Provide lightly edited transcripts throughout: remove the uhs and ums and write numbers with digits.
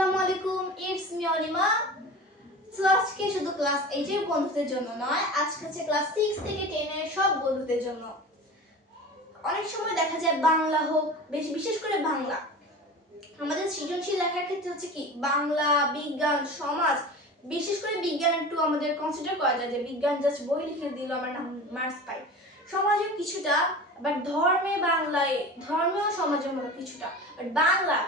আসসালামু আলাইকুম, it's me Anima. তো আজকে শুধু ক্লাস 8 এর বন্ধুদের জন্য নয়, আজকে হচ্ছে ক্লাস 6 থেকে 10 এর সব বন্ধুদের জন্য। অনেক সময় দেখা যায় বাংলা হোক, বিশেষ করে বাংলা, আমাদের সৃজনশীল লেখার ক্ষেত্রে হচ্ছে কি বাংলা, বিজ্ঞান, সমাজ, বিশেষ করে বিজ্ঞান একটু আমাদের কনসিডার করা যায় যে বিজ্ঞান জাস্ট বই লিখে দিল আমরা মার্কস পাই। সমাজেও কিছুটা, বাট ধর্মে বাংলায় ধর্মেও সমাজের মতো কিছুটা, বাট বাংলা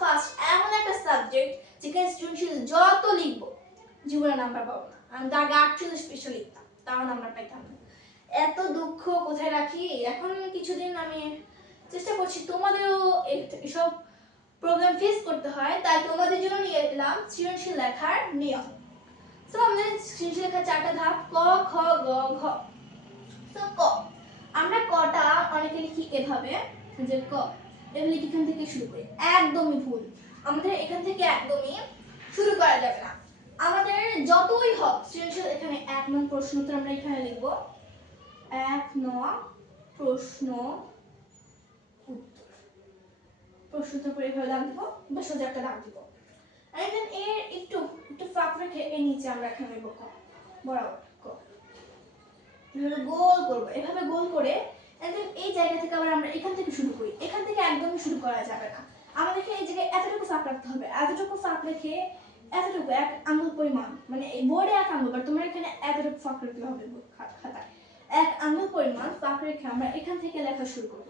ফার্স্ট এমন একটা সাবজেক্ট যেখানে সৃজনশীল যত লিখবো জীবনে নাম্বার পাবো না। আমি তো আগে 48 স্পেশাল লিখতাম, তাও নাম্বার পাইতাম না। এত দুঃখ কোথায় রাখি। এখন কিছুদিন আমি চেষ্টা করছি তোমাদেরও এসব প্রবলেম ফেস করতে হয়, তাই তোমাদের জন্য নিয়ে এলাম সৃজনশীল লেখার নিয়ম। তো আমাদের সৃজনশীল লেখার 4টা ধাপ: ক, খ, গ, ঘ। তো ক, আমরা কটা অনেকে লিখি এভাবে যে ক, এভাবে লিখি এখান থেকে শুরু করি, একদমই ভুল। আমাদের এখান থেকে একদমই শুরু করা যাবে না। আমাদের যতই হোক সৃজনশীল, এখানে 1 নং প্রশ্ন উত্তর আমরা এখানে লিখব, 1 নং প্রশ্ন উত্তর। প্রশ্ন উত্তর করে এভাবে দাগ দিব বা সোজা একটা দাগ দিব। আর দেন এর একটু ফাঁক রেখে এর নিচে আমরা এখানে লিখব ক, বরাবর ক। এভাবে গোল করব, এভাবে গোল করে দেন এই জায়গা থেকে আবার আমরা এখান থেকে শুরু করি। এখান থেকে একদমই শুরু করা যাবে না, আমাদেরকে এই জায়গায় এতটুকু ফাঁক রাখতে হবে। এতটুকু ফাঁক রেখে, এতটুকু 1 আঙ্গুল পরিমাণ, মানে এই বোর্ডে 1 আঙ্গুল, বাট তোমার এখানে এতটুকু ফাঁক রাখতে হবে খাতায়। 1 আঙ্গুল পরিমাণ ফাঁক রেখে আমরা এখান থেকে লেখা শুরু করব।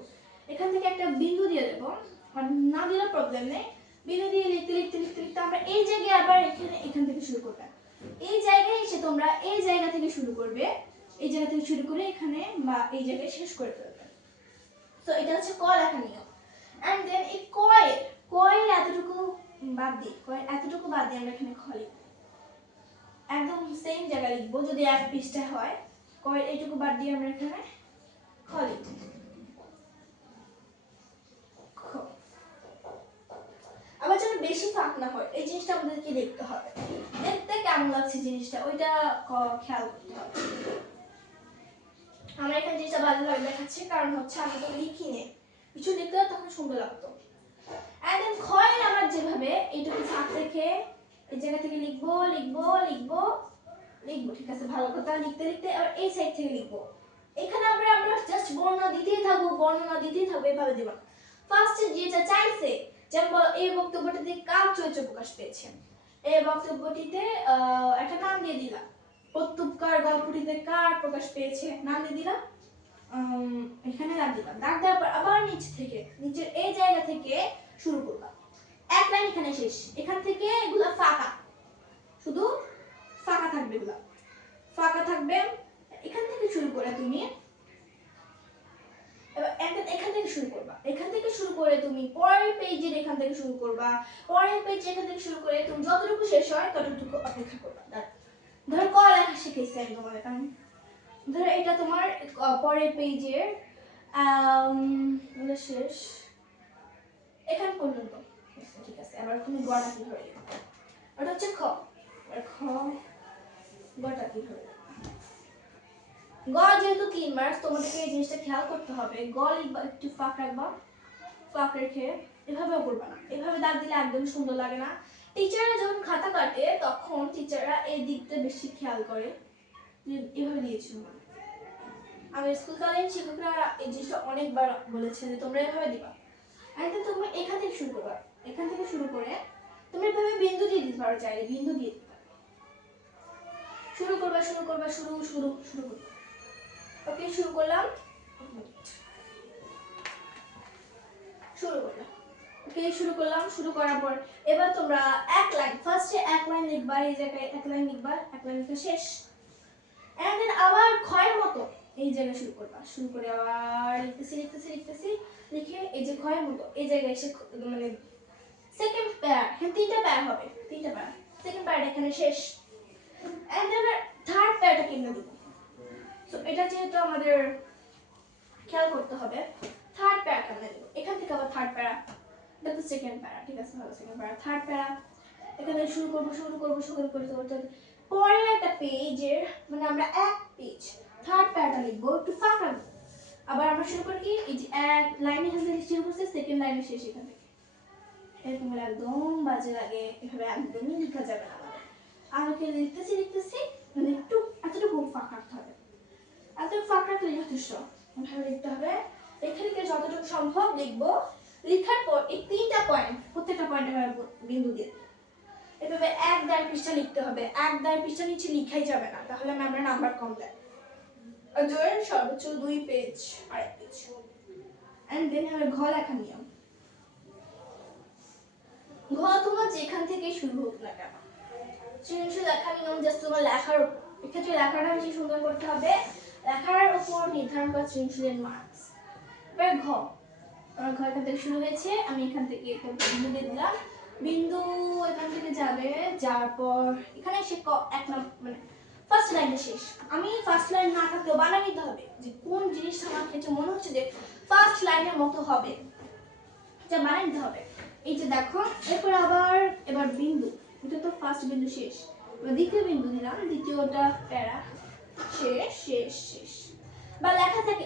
এখান থেকে একটা বিন্দু দিয়ে দেব, আর না দিলে প্রবলেম নেই। বিন্দু দিয়ে লিখতে লিখতে লিখতে লিখতে আমরা এই জায়গায় আবার এখান থেকে শুরু করব। এই জায়গায় এসে তোমরা এই জায়গা থেকে শুরু করবে, এই জায়গা থেকে শুরু করে এখানে বা এই জায়গায় শেষ করে ফেলবে। তো এটা হচ্ছে ক লেখা নিয়ম। এন্ড দেন এই কয়ের এতটুকু বাদ দিই, আমরা এখানে খ লিখব। একদম সেম জায়গায় লিখবো, যদি এক পৃষ্ঠা হয় কয়ের এইটুকু বাদ দিয়ে আমরা এখানে খ লিখব। আবার যেন বেশি ফাঁক না হয়, এই জিনিসটা আমাদেরকে দেখতে হবে, দেখতে কেমন লাগছে জিনিসটা ওইটা খেয়াল করতে হবে। আমরা এখানে জিনিসটা ভালোভাবে দেখাচ্ছি, কারণ হচ্ছে আমি তো লিখি নেই, কিছু লিখলে তখন সুন্দর লাগতো। এন্ড দেন খয়ের আমরা যেভাবে এইটুকু ফাঁক রেখে এই জায়গা থেকে লিখবো লিখবো লিখবো লিখবো, ঠিক আছে, ভালো কথা। লিখতে লিখতে আর এই সাইড থেকে লিখবো। এখানে আমরা জাস্ট বর্ণনা দিতেই থাকবো, এভাবে দেব। ফার্স্টে যেটা চাইছে, যেমন বলো এই বক্তব্যটিতে কার চরিত্র প্রকাশ পেয়েছে, এই বক্তব্যটিতে একটা নাম দিয়ে দিলাম। প্রত্যুপকার গল্পটিতে কার প্রকাশ পেয়েছে, নাম দিয়ে দিলাম, এখানে দাগ দিলাম। দাগ দেওয়ার পর আবার নিচের এই জায়গা থেকে শুরু করবা। এক লাইন এখানে শেষ, এখান থেকে এগুলা ফাঁকা, শুধু ফাঁকা থাকবে, এগুলা ফাঁকা থাকবে। এখান থেকে শুরু করে তুমি এবার এখান থেকে শুরু করবা, এখান থেকে শুরু করে তুমি পরের পেজের এখান থেকে শুরু করবা, পরের পেজ এখান থেকে শুরু করে তুমি যতটুকু শেষ হয় ততটুকু অপেক্ষা করবা। ধরো ক লেখা শিখেছি আমি তোমাদের, কারণ ধরো এটা তোমার পরের পেজের শেষ এখান পর্যন্ত, ঠিক আছে। এবার তুমি গটা কি ধরে, ওটা হচ্ছে খ, খ গটা কি ধরে। গ যেহেতু 3 মার্কস, তোমাদেরকে এই জিনিসটা খেয়াল করতে হবে। গ লিখবা, একটু ফাঁক রাখবা, ফাঁক রেখে এভাবেও করবা না, এভাবে দাগ দিলে একদম সুন্দর লাগে না। টিচাররা যখন খাতা কাটে তখন টিচাররা এই দিকটা বেশি খেয়াল করে, এভাবে দিয়েছিল। আমি স্কুলকালীন শিক্ষকরা এই জিনিসটা অনেকবার বলেছে যে তোমরা এভাবে দিবা। একদম তুমি এখান থেকে শুরু করবা, এখান থেকে শুরু করে তুমি এভাবে বিন্দু দিয়ে দিতে পারো, চাইলে বিন্দু দিয়ে দিতে পারো। শুরু করবা ওকে, শুরু করলাম, শুরু করার পর এবার তোমরা এক লাইন, ফার্স্টে এক লাইন লিখবা, এই জায়গায় এক লাইন লিখবা, এক লাইন লিখে শেষ। এন্ড দেন আবার ক্ষয়ের মতো এই জায়গায় শুরু করে আবার লিখতেছি লিখে এই যে ক্ষয়ের মতো এই জায়গায় এসে, মানে সেকেন্ড প্যারা, এখানে 3টা প্যারা হবে, 3টা প্যারা, সেকেন্ড প্যারাটা এখানে শেষ। এন্ড দেন থার্ড প্যারাটা কেমনে দিব, সো এটা যেহেতু আমাদের খেয়াল করতে হবে, থার্ড প্যারা কেমনে দিব। এখান থেকে আবার থার্ড প্যারা, এটা তো সেকেন্ড প্যারা, ঠিক আছে, ভালো, সেকেন্ড প্যারা, থার্ড প্যারা এখানে শুরু করতে পরের একটা পেজের, মানে আমরা এক পেজ থার্ড প্যারাটা লিখবো, একটু ফাঁক রাখবো। আবার আমরা শুরু করি কি, এই যে এক লাইনে এখান থেকে শুরু করছে, সেকেন্ড লাইনে শেষ এখান থেকে। এরকম হলে একদম বাজে লাগে, এভাবে একদমই লেখা যাবে না আমাদের। আমাকে লিখতেছি মানে একটু এতটুকু ফাঁক রাখতে হবে, এতটুকু ফাঁক রাখলে যথেষ্ট। এভাবে লিখতে হবে, লিখে যতটুকু সম্ভব লিখবো। লেখার পর এই 3টা পয়েন্ট, প্রত্যেকটা পয়েন্টে বিন্দু দিয়ে এভাবে 1-1.5 পৃষ্ঠা লিখতে হবে। 1-1.5 পৃষ্ঠা নিচে লিখাই যাবে না, তাহলে ম্যামের নাম্বার কম দেয়। আর জয়ের সর্বোচ্চ 2 পেজ আর 1 পেজ। এন্ড দেন হবে ঘ লেখা নিয়ম। ঘ তোমার যেখান থেকে শুরু হোক না কেন, সৃজনশীল লেখা নিয়ম জাস্ট তোমার লেখার উপর, এক্ষেত্রে লেখাটা বেশি সুন্দর করতে হবে, লেখার উপর নির্ধারণ করা সৃজনশীলের মার্কস। এবার ঘ, আমার ঘর এখান থেকে শুরু হয়েছে, আমি এখান থেকে একটা বিন্দু দিয়ে দিলাম, বিন্দু এখান থেকে যাবে, যাওয়ার পর এখানে সে এক নম্বর মানে ফার্স্ট লাইনটা শেষ। আমি ফার্স্ট লাইন না থাকলেও বানিয়ে নিতে হবে যে কোন জিনিসটা আমার ক্ষেত্রে মনে হচ্ছে যে ফার্স্ট লাইনের মতো হবে, যা বানিয়ে নিতে হবে। এই যে দেখো, এরপর আবার এবার বিন্দু, এটা তো ফার্স্ট বিন্দু শেষ, এবার দ্বিতীয় বিন্দু দিলাম, দ্বিতীয়টা প্যারা শেষ শেষ শেষ। বা লেখা থাকে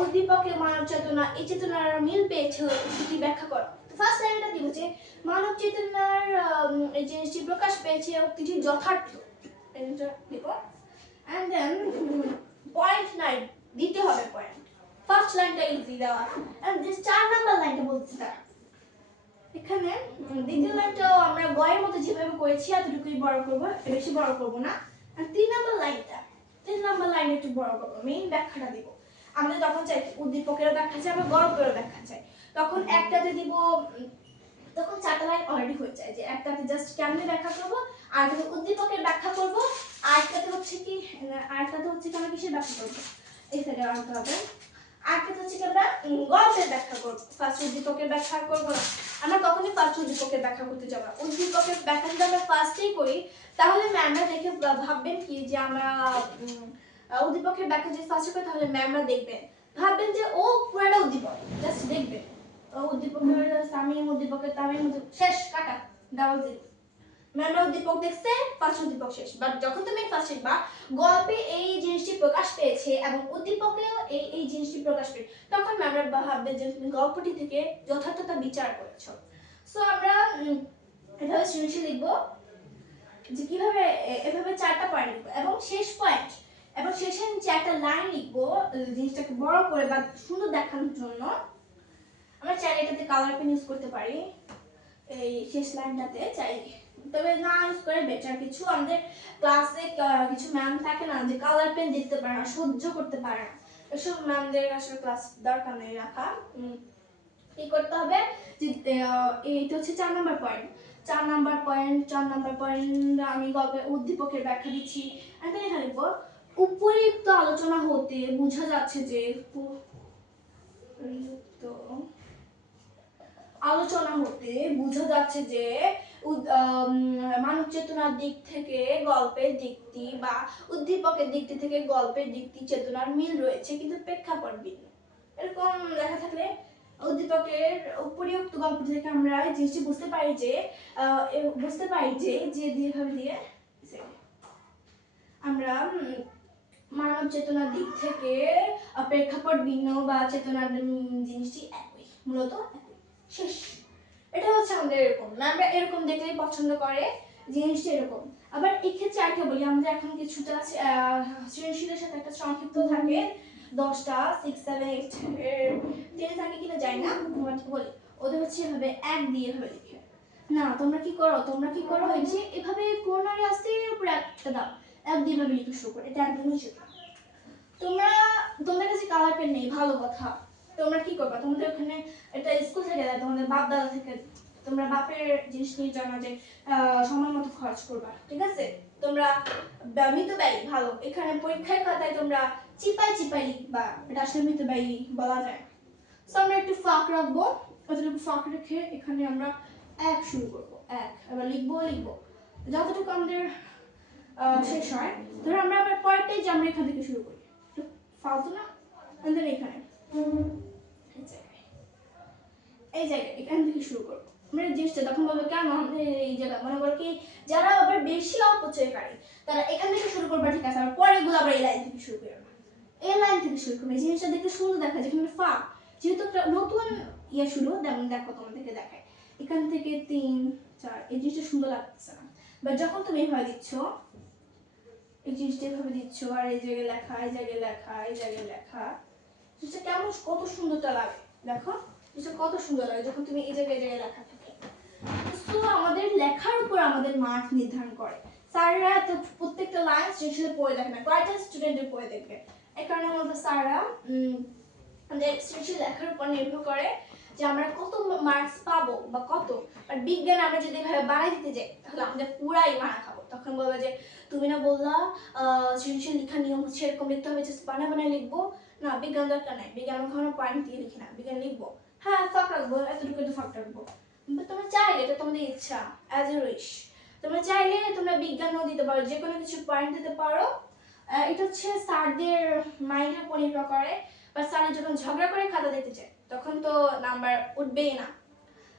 উদ্দীপকের মানব চেতনা, এই চেতনার মিল পেয়েছে উক্তিটি ব্যাখ্যা করো। ফার্স্ট লাইনটা দিব যে মানব চেতনার এই জিনিসটি প্রকাশ পেয়েছে, উক্তিটি যথার্থ, এটা দিব। এন্ড দেন পয়েন্ট 9 দিতে হবে পয়েন্ট। ফার্স্ট লাইনটা ইজি দেওয়া, এন্ড দিস 4 নাম্বার লাইনটা বলতে তারা এখানে দ্বিতীয় লাইনটাও আমরা গয়ের মতো যেভাবে করেছি এতটুকুই বড় করব, বেশি বড় করব না। আর 3 নাম্বার লাইনটা, 3 নাম্বার লাইন একটু বড় করব, মেইন ব্যাখ্যাটা দিব। আমরা যখন চাই উদ্দীপকের ব্যাখ্যা চাই, আমরা গল্পের ব্যাখ্যা চাই, তখন একটাতে দিব, তখন 4টা লাইন অলরেডি হয়ে যায়, যে একটাতে জাস্ট কেমনে ব্যাখ্যা করব, আরেকটাতে উদ্দীপকের ব্যাখ্যা করব, আরেকটাতে হচ্ছে কি আমরা কিসের ব্যাখ্যা করব, এই সাইডে আনতে হবে। আরেকটা হচ্ছে কি আমরা গল্পের ব্যাখ্যা করব, ফার্স্ট উদ্দীপকের ব্যাখ্যা করব না, আমরা কখনোই ফার্স্ট উদ্দীপকের ব্যাখ্যা করতে যাব না। উদ্দীপকের ব্যাখ্যা যদি আমরা ফার্স্টেই করি তাহলে ম্যামরা দেখে ভাববেন কি যে আমরা উদ্দীপকের ব্যাখ্যা যদি ফার্স্টে করি, তাহলে ম্যামরা দেখবেন, ভাববেন যে ও পুরোটা উদ্দীপক, জাস্ট দেখবেন উদ্দীপকের তামিম শেষ, কাটা, ডাবল জিরো। ম্যামরা উদ্দীপক দেখছে, ফার্স্ট উদ্দীপক শেষ। বাট যখন তুমি ফার্স্ট শিখবা গল্পে এই জিনিসটি প্রকাশ পেয়েছে এবং উদ্দীপকেও এই জিনিসটি প্রকাশ পেয়েছে, তখন ম্যামরা ভাববে যে তুমি গল্পটি থেকে যথার্থতা বিচার করেছো। সো আমরা এভাবে সৃজনশীল লিখবো যে কিভাবে, এভাবে 4টা পয়েন্ট লিখবো এবং শেষ পয়েন্ট এবং শেষের নিচে একটা লাইন লিখবো জিনিসটাকে বড় করে বা সুন্দর দেখানোর জন্য। আমরা চাইলে এটাতে কালার পেন ইউজ করতে পারি, এই শেষ লাইনটাতে চাই, তবে না ইউজ করে বেটার। কিছু আমাদের ক্লাসে কিছু ম্যাম থাকে না যে কালার পেন দেখতে পারে না, সহ্য করতে পারে না, এসব ম্যামদের আসলে ক্লাস দরকার নেই রাখা। কি করতে হবে যে এইটা হচ্ছে 4 নাম্বার পয়েন্ট, 4 নাম্বার পয়েন্ট আমি গল্পের উদ্দীপকের ব্যাখ্যা দিচ্ছি। এখানে লিখবো উপরিউক্ত আলোচনা হতে বোঝা যাচ্ছে যে মানব চেতনার দিক থেকে গল্পের দিকটি বা উদ্দীপকের দিকটি থেকে গল্পের দিকটি চেতনার মিল রয়েছে, কিন্তু প্রেক্ষাপট ভিন্ন। এরকম লেখা থাকলে উদ্দীপকের উপরিউক্ত গল্প থেকে আমরা এই জিনিসটি বুঝতে পারি যে যেভাবে দিয়ে আমরা মানব চেতনার দিক থেকে প্রেক্ষাপট ভিন্ন বা চেতনার জিনিসটি একই, মূলত একই, শেষ। এটা হচ্ছে আমাদের এরকম, আমরা এরকম দেখলেই পছন্দ করে জিনিসটা এরকম। আবার এই ক্ষেত্রে আরেকটা বলি, আমাদের এখন কিছুটা সৃজনশীলের সাথে একটা সংক্ষিপ্ত থাকে 10টা 6 7 8 10 থাকে কিনা জানি না, বলি ওদের হচ্ছে এভাবে এক দিয়ে এভাবে লিখে না। তোমরা কি করো এই যে এভাবে কোণারে আসতে উপরে একটা দাও, এক দিয়ে এভাবে লিখে শুরু করে, এটা একদমই ঠিক। তোমাদের কাছে কালার পেন নেই, ভালো কথা, তোমরা কি করবা, তোমাদের ওখানে এটা স্কুল থেকে দেয়, তোমাদের বাপ দাদা থেকে, তোমরা বাপের জিনিস নিয়ে জানো যে সময় মতো খরচ করবা, ঠিক আছে, তোমরা মিতব্যয়ী ভালো, এখানে পরীক্ষার খাতায় তোমরা চিপাই লিখবা, এটা আসলে মিতব্যয়ী বলা যায়। সো আমরা একটু ফাঁক রাখবো, অতটুকু ফাঁক রেখে এখানে আমরা এক শুরু করবো, এক এবার লিখবো যতটুকু আমাদের শেষ হয়। ধরো আমরা আবার পরের পেজ আমরা এখান থেকে শুরু করি, একটু ফালতু না, আমাদের এখানে এই জায়গায় এখান থেকে শুরু করবো আমরা জিনিসটা, তখন বলবো কেন আমাদের এই জায়গা, মনে করো কি যারা আবার বেশি অপচয়কারী তারা এখান থেকে শুরু করবে, ঠিক আছে, আবার পরে গুলো আবার এই লাইন থেকে শুরু করবে, এই লাইন থেকে শুরু করবে, জিনিসটা দেখতে সুন্দর দেখা যায়, যেখানে ফাঁক, যেহেতু একটা নতুন শুরু, যেমন দেখো তোমাদেরকে দেখায়, এখান থেকে 3 4 এই জিনিসটা সুন্দর লাগছে না, বাট যখন তুমি এভাবে দিচ্ছ, এই জিনিসটা এভাবে দিচ্ছ আর এই জায়গায় লেখা, এই জায়গায় লেখা, এই জায়গায় লেখা, জিনিসটা কেমন কত সুন্দরটা লাগে। দেখো জিনিসটা কত সুন্দর লাগে যখন তুমি এই জায়গায় লেখা থাকে। তো আমাদের লেখার উপর আমাদের মার্ক নির্ধারণ করে। স্যাররা তো প্রত্যেকটা লাইন সৃজনশীল পড়ে দেখে না, কয়টা স্টুডেন্টের পড়ে দেখবে। এই কারণে আমাদের স্যাররা আমাদের সৃজনশীল লেখার উপর নির্ভর করে যে আমরা কত মার্কস পাবো বা কত। আর বিজ্ঞান আমরা যদি এভাবে বাড়াই দিতে যাই তাহলে আমাদের পুরাই মারা খাবো। তখন বলবে যে তুমি না বললা সৃজনশীল লেখার নিয়ম হচ্ছে এরকম লিখতে হবে, জাস্ট বানায় বানায় লিখবো। না, বিজ্ঞান দরকার নাই, বিজ্ঞান আমরা কখনো পয়েন্ট দিয়ে লিখি না, বিজ্ঞান লিখবো, হ্যাঁ ফাঁক রাখবো, এতটুকু তো ফাঁক রাখবো। তোমরা চাইলে, এটা তোমাদের ইচ্ছা, অ্যাজ এ উইশ, তোমরা চাইলে তোমরা বিজ্ঞানও দিতে পারো, যে কোনো কিছু পয়েন্ট দিতে পারো। এটা হচ্ছে স্যারদের মাইন্ডের উপর নির্ভর করে। বা স্যার যখন ঝগড়া করে খাতা দিতে চায় তখন তো নাম্বার উঠবেই না।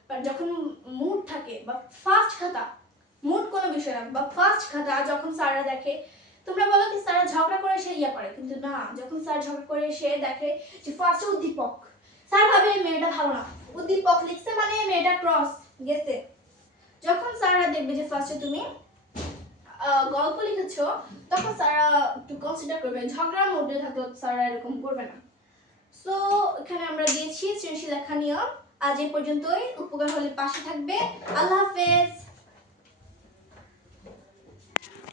বাট যখন মুড থাকে বা ফার্স্ট খাতা, মুড কোনো বিষয় না, বা ফার্স্ট খাতা যখন স্যাররা দেখে, তোমরা বলো কি স্যাররা ঝগড়া করে সে ইয়া করে, কিন্তু না, যখন স্যার ঝগড়া করে সে দেখে যে ফার্স্টে উদ্দীপক, স্যার ভাবে মেয়েটা ভালো না, উদ্দীপক লিখছে মানে মেয়েটা ক্রস গেছে। যখন স্যাররা দেখবে যে ফার্স্টে তুমি গল্প লিখেছো, তখন স্যাররা একটু কনসিডার করবে, ঝগড়ার মধ্যে থাকলে স্যাররা এরকম করবে না। সো এখানে আমরা দিয়েছি সৃজনশীল লেখা নিয়ম। আজ এই পর্যন্তই। উপকার হলে পাশে থাকবে। আল্লাহ হাফেজ।